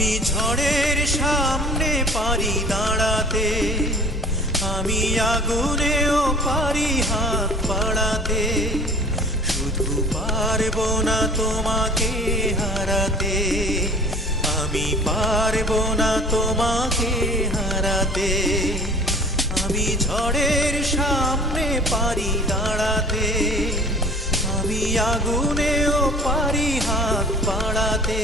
আমি ঝড়ের সামনে পারি দাঁড়াতে, আমি আগুনেও পারি হাত বাড়াতে, শুধু পারবো না তোমাকে হারাতে, আমি পারবো না তোমাকে হারাতে। আমি ঝড়ের সামনে পারি দাঁড়াতে, আমি আগুনেও পারি হাত বাড়াতে,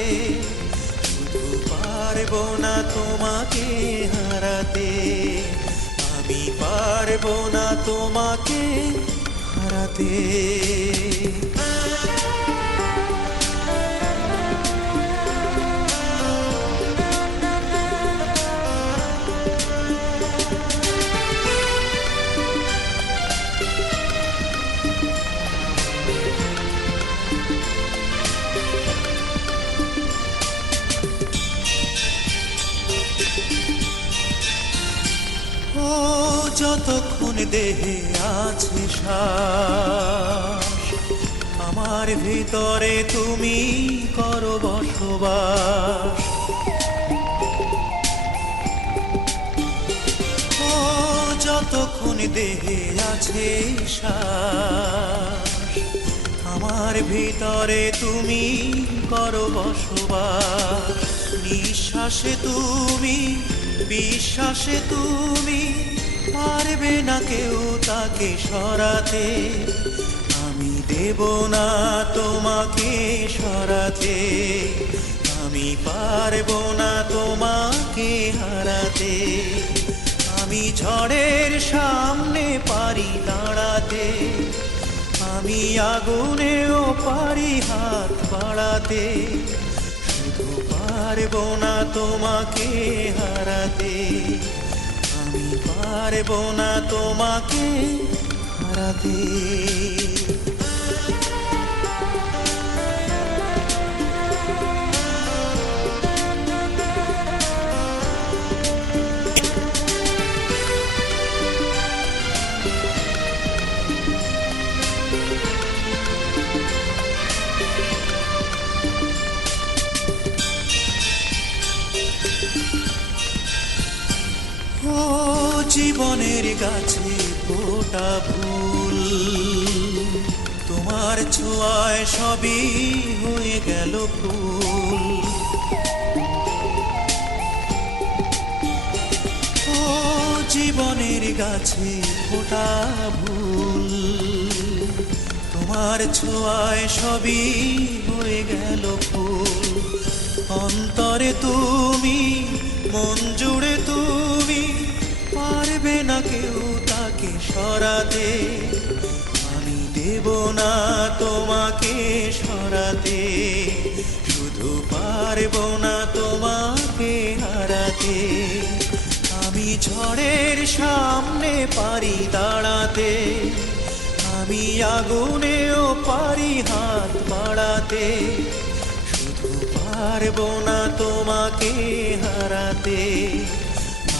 শুধু পারবো না তোমাকে হারাতে, আমি পারবো না তোমাকে হারাতে। ও যতক্ষণ দেহে আছে শ্বাস, আমার ভিতরে তুমি করো বসবাস। ও যতক্ষণ দেহে আছে শ্বাস, আমার ভিতরে তুমি করো বসবাস। নিঃশ্বাসে তুমি, বিশ্বাসে তুমি, পারবে না কেউ তাকে সরাতে, আমি দেব না তোমাকে সরাতে, আমি পারবো না তোমাকে হারাতে। আমি ঝড়ের সামনে পারি দাঁড়াতে, আমি আগুনেও পারি হাত বাড়াতে, শুধু পারবো না তোমাকে হারাতে, আমি পারবো না তোমাকে হারাতে। ও জীবনের গাছে ফোটা ফুল, তোমার ছোঁয়ায় সবই হয়ে গেল ফুল। ও জীবনের গাছে ফোটা ফুল, তোমার ছোঁয়ায় সবই হয়ে গেল ফুল। অন্তরে তুমি, মন জুড়ে তুমি, পারবে না কেউ তাকে সরাতে, আমি দেব না তোমাকে সরাতে, শুধু পারবো না তোমাকে হারাতে। আমি ঝড়ের সামনে পারি দাঁড়াতে, আমি আগুনেও পারি হাত বাড়াতে, শুধু পারবো না তোমাকে হারাতে,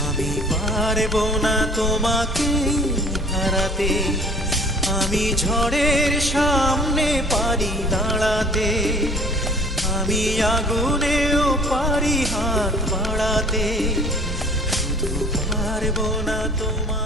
আমি পারবো না তোমাকে হারাতে। আমি ঝড়ের সামনে পারি দাঁড়াতে, আমি আগুনেও পারি হাত বাড়াতে, শুধু পারবো না তোমাকে